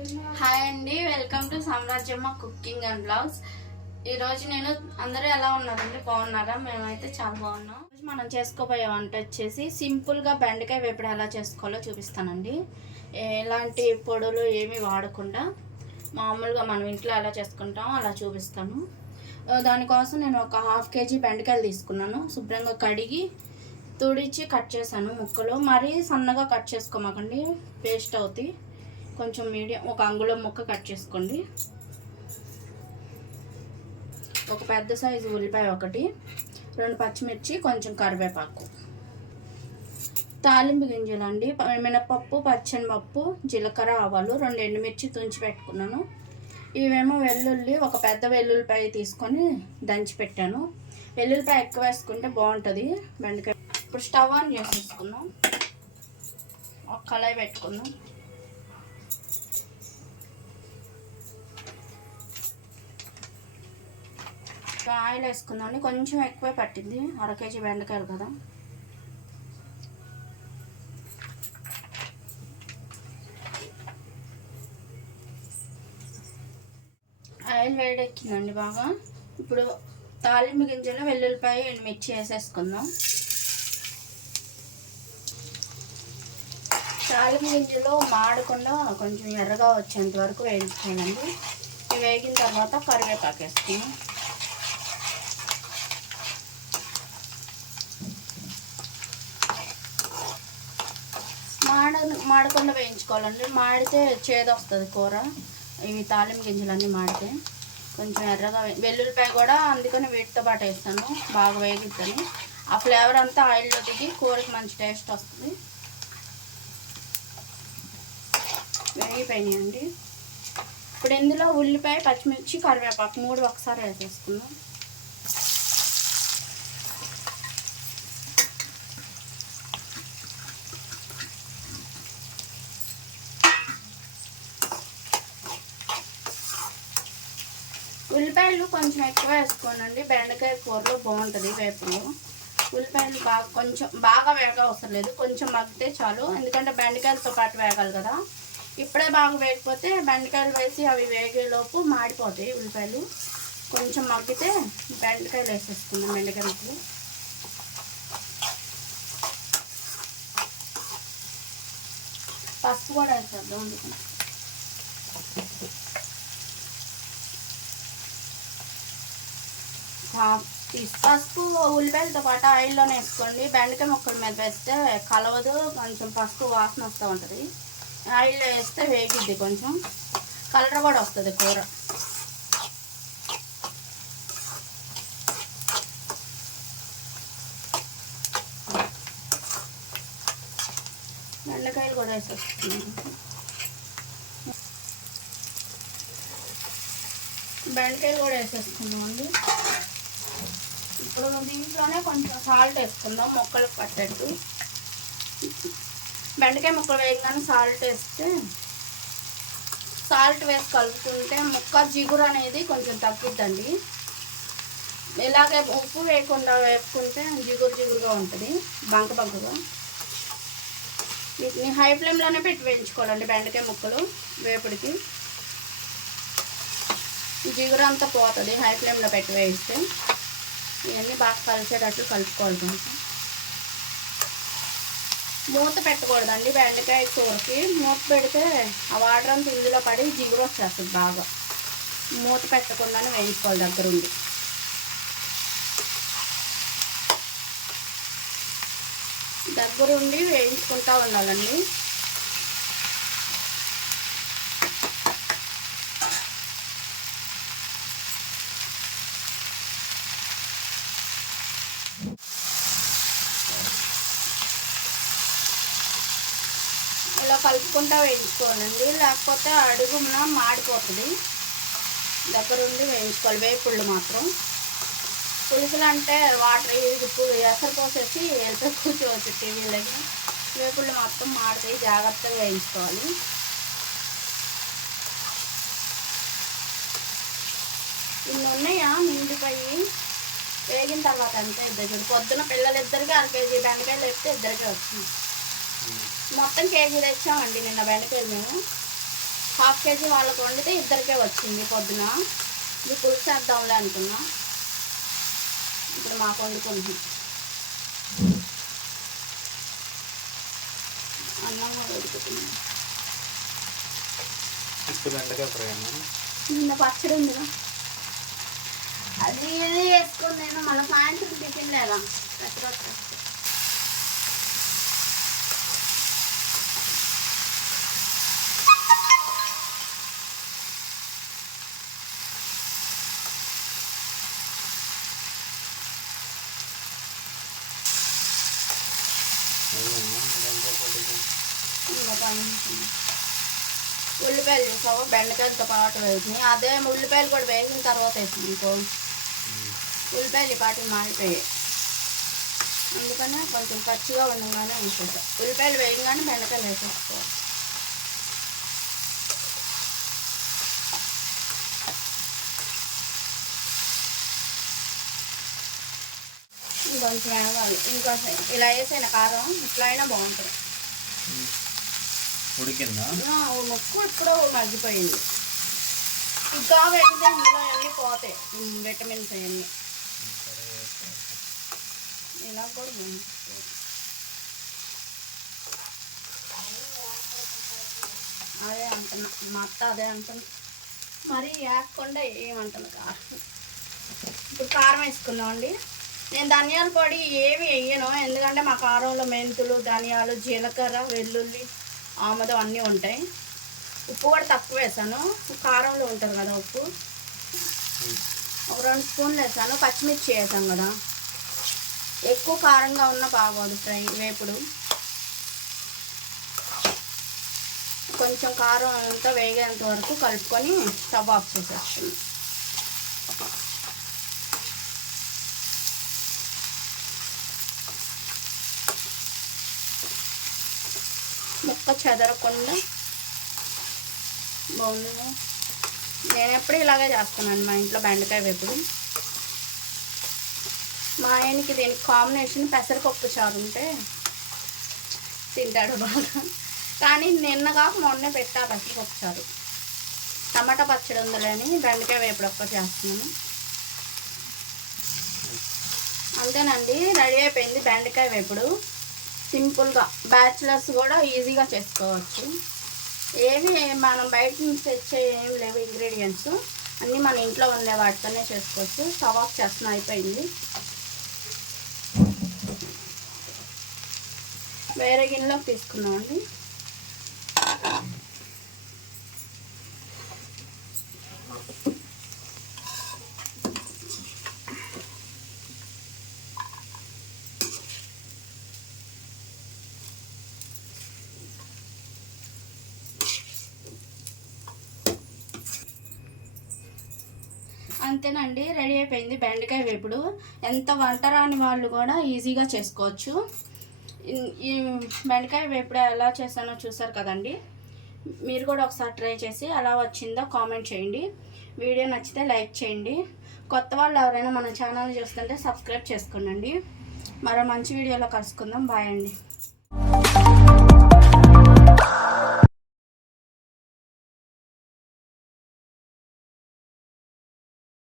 Hi అండి welcome to Samrajyamma cooking and blouse ఈరోజు నేను అందరూ ఎలా ఉన్నారండి? బాగున్నారా? మేమైతే చాలా బాగున్నాం. మనం చేసుకోబోయే వంట వచ్చేసి సింపుల్గా బెండకాయ వేపుడు ఎలా చేసుకోవాలో చూపిస్తానండి. ఎలాంటి పొడులు ఏమీ వాడకుండా మామూలుగా మనం ఇంట్లో ఎలా చేసుకుంటామో అలా చూపిస్తాను. దానికోసం నేను ఒక హాఫ్ కేజీ బెండకాయలు తీసుకున్నాను. శుభ్రంగా కడిగి తుడిచి కట్ చేశాను ముక్కలు. మరీ సన్నగా కట్ చేసుకోమాకండి పేస్ట్ అవుతాయి. కొంచెం మీడియం ఒక అంగుళం ముక్క కట్ చేసుకోండి. ఒక పెద్ద సైజు ఉల్లిపాయ ఒకటి రెండు పచ్చిమిర్చి కొంచెం కరివేపాకు. తాలింపు గింజలు అండి మినపప్పు పచ్చనిపప్పు జీలకర్ర ఆవాలు రెండు ఎండుమిర్చి తుంచి పెట్టుకున్నాను. ఇవేమో వెల్లుల్లి ఒక పెద్ద వెల్లుల్లిపాయ తీసుకొని దంచి పెట్టాను. వెల్లుల్లిపాయ ఎక్కువ వేసుకుంటే బాగుంటుంది. బెండకాయ ఇప్పుడు స్టవ్ ఆన్ చేసేసుకుందాం. ఒక కళాయి పెట్టుకుందాం. ఆయిల్ వేసుకుందామండి కొంచెం ఎక్కువే పట్టింది. అర కేజీ బెండకాయలు కదా. ఆయిల్ వేడెక్కిందండి బాగా. ఇప్పుడు తాలింపు గింజలు వెల్లుల్లిపాయ మిర్చి వేసేసుకుందాం. తాలింపు గింజలు మాడకుండా కొంచెం ఎర్రగా వచ్చేంత వరకు వేయించుకోనండి. వేగిన తర్వాత కరివేపాకు వేసుకుందాం మాడ మాడకుండా వేయించుకోవాలండి. మాడితే చేదు వస్తుంది కూర. ఇవి తాలింపు గింజలన్నీ మాడితే కొంచెం ఎర్రగా వెల్లుల్లిపాయ కూడా అందుకని వీటితో పాటు వేస్తాను. బాగా వేగిద్దని. ఆ ఫ్లేవర్ అంతా ఆయిల్లో దిగి కూరకి మంచి టేస్ట్ వస్తుంది. వేగిపోయినాయండి. ఇప్పుడు ఇందులో ఉల్లిపాయ పచ్చిమిర్చి కరివేపాకు మూడు ఒకసారి వేసేసుకున్నాం ఉల్లిపాయలు కొంచెం ఎక్కువ వేసుకోనండి. బెండకాయ కూరలో బాగుంటుంది వేపులో ఉల్లిపాయలు బాగా కొంచెం బాగా వేగ అవసరం లేదు. కొంచెం మగ్గితే చాలు. ఎందుకంటే బెండకాయలతో పాటు వేగాలి కదా. ఇప్పుడే బాగా వేగిపోతే బెండకాయలు వేసి అవి వేగేలోపు మాడిపోతాయి ఉల్లిపాయలు. కొంచెం మగ్గితే బెండకాయలు వేసేసుకుందాం బెండకాయలకు పసుపు కూడా వేసేద్దాం అందుకని. హాఫ్ పసుపు ఉల్లిపాయలతో పాటు ఆయిల్లోనే వేసుకోండి. బెండకాయ ముక్కల మీద వేస్తే కలవదు. కొంచెం పసుపు వాసన వస్తూ ఉంటుంది. ఆయిల్లో వేస్తే వేగిద్ది కొంచెం. కలర్ కూడా వస్తుంది కూర. బెండకాయలు కూడా వేసేస్తున్నాం బెండకాయలు కూడా వేసేసుకున్నాం అండి. దీంట్లోనే కొంచెం సాల్ట్ వేసుకుందాం మొక్కలకు పట్టట్టు. బెండకాయ ముక్కలు వేయగానే సాల్ట్ వేస్తే సాల్ట్ వేసి కలుపుకుంటే ముక్క జిగురు అనేది కొంచెం తగ్గుద్దండి. ఇలాగే ఉప్పు వేయకుండా వేపుకుంటే జిగురు జిగురుగా ఉంటుంది బంక బంకగా. వీటిని హై ఫ్లేమ్లోనే పెట్టి వేయించుకోవాలండి బెండకాయ ముక్కలు వేపుడికి. జిగురు అంతా పోతుంది హై ఫ్లేమ్లో పెట్టి వేయిస్తే. ఇవన్నీ బాగా కలిసేటట్లు కలుపుకోవాలి కొంచెం. మూత పెట్టకూడదండి బెండకాయ కూరకి. మూత పెడితే ఆ వాటర్ అంతా ఇందులో పడి జిగురు వచ్చేస్తుంది బాగా. మూత పెట్టకుండానే వేయించుకోవాలి దగ్గరుండి దగ్గరుండి వేయించుకుంటూ ఉండాలండి. ఇలా వేయించుకోవాలండి. లేకపోతే అడుగున మాడిపోతుంది. దగ్గరుండి వేయించుకోవాలి వేపుళ్ళు మాత్రం. పులుసులు అంటే వాటర్ ఇప్పుడు ఎసరు పోసేసి వెళ్ళిపోయి కూర్చోవచ్చు టీవీలకి వేపుళ్ళు మొత్తం మాడతాయి జాగ్రత్తగా వేయించుకోవాలి. ఇన్ని ఉన్నాయా? మీ వేగిన తర్వాత అంతే ఇద్దరు. పొద్దున పిల్లలిద్దరికి అర కేజీ బెండకాయలు వేస్తే ఇద్దరికే వచ్చింది మొత్తం కేజీ తెచ్చామండి నిన్న బెండకాయలు మేము హాఫ్ కేజీ వాళ్ళకి వండితే ఇద్దరికే వచ్చింది పొద్దున. ఇది పులుసు వేద్దాంలే అనుకున్నా. ఇప్పుడు మాకు వండుకుంటున్నాం. అన్నం కూడా నిన్న పచ్చడి ఉందిగా అది ఇది వేసుకుని నేను మళ్ళీ సాయంత్రం టిఫిన్ లేదా. పెసరట్టు ఉల్లిపాయలు చూసావు బెండకాయలతో పాటు వేసినాయి అదే ఉల్లిపాయలు కూడా వేసిన తర్వాత వేసింది ఇంకో ఉల్లిపాయలు ఈ పాటికి మారిపోయాయి అందుకనే కొంచెం పచ్చిగా ఉండగానే వేసేసా. ఉల్లిపాయలు వేయగానే బెండకాయలు వేసేసుకోవాలి. ఇంకొంచెం వేగాలి ఇంకొంచెం ఇలా వేసిన కారం ఇట్లా అయినా బాగుంటుంది. ఉడికిందా? ముక్కు ఇప్పుడు మగ్గిపోయింది. ఇంకా వెళ్తే ఇందులో అన్నీ పోతాయి. విటమిన్స్ అవన్నీ ఇలా కూడా బాగుంటుంది. అదే అంటున్నా. మా అత్త అదే అంటుంది. మరి వేయకుండా ఏమంటుంది కారం? ఇప్పుడు కారం వేసుకుందామండి. నేను ధనియాల పొడి ఏమి వేయను. ఎందుకంటే మా కారంలో మెంతులు ధనియాలు జీలకర్ర వెల్లుల్లి ఆముదం అన్నీ ఉంటాయి. ఉప్పు కూడా తక్కువ వేసాను. కారంలో ఉంటుంది కదా ఉప్పు. ఒక రెండు స్పూన్లు వేసాను. పచ్చిమిర్చి వేసాం కదా. ఎక్కువ కారంగా ఉన్న బాగోదు ఫ్రై వేపుడు. కొంచెం కారం అంతా వేగేంత వరకు కలుపుకొని స్టవ్ ఆఫ్ చేసేస్తాను ముక్క చెదరకుండా బాగుంది నేను ఎప్పుడు ఇలాగే చేస్తున్నాను మా ఇంట్లో బెండకాయ వేపుడు. మా ఆయనకి దీనికి కాంబినేషన్ పెసరపప్పు చారు ఉంటే తింటాడు బాగా. కానీ నిన్న కాక మొన్నే పెట్టా పెసరపప్పు చారు. టమాటా పచ్చడి ఉందని బెండకాయ వేపుడు ఒక్క చేస్తున్నాను. అంతేనండి రెడీ అయిపోయింది బెండకాయ వేపుడు. సింపుల్గా బ్యాచిలర్స్ కూడా ఈజీగా చేసుకోవచ్చు. ఏవి మనం బయట నుంచి తెచ్చే ఏమి లేవు ఇంగ్రీడియంట్స్. అన్నీ మన ఇంట్లో ఉండే వాటితోనే చేసుకోవచ్చు. సవాక్ చేసిన అయిపోయింది. వేరే గిన్నెలోకి తీసుకున్నామండి అంతేనండి. రెడీ అయిపోయింది బెండకాయ వేపుడు. ఎంత వంట రాని వాళ్ళు కూడా ఈజీగా చేసుకోవచ్చు. ఈ బెండకాయ వేపుడు ఎలా చేశానో చూసారు కదండి. మీరు కూడా ఒకసారి ట్రై చేసి ఎలా వచ్చిందో కామెంట్ చేయండి. వీడియో నచ్చితే లైక్ చేయండి. కొత్త వాళ్ళు ఎవరైనా మన ఛానల్ చూస్తుంటే సబ్స్క్రైబ్ చేసుకోండి మరో మంచి వీడియోలో కలుసుకుందాం. బాయ్ అండి.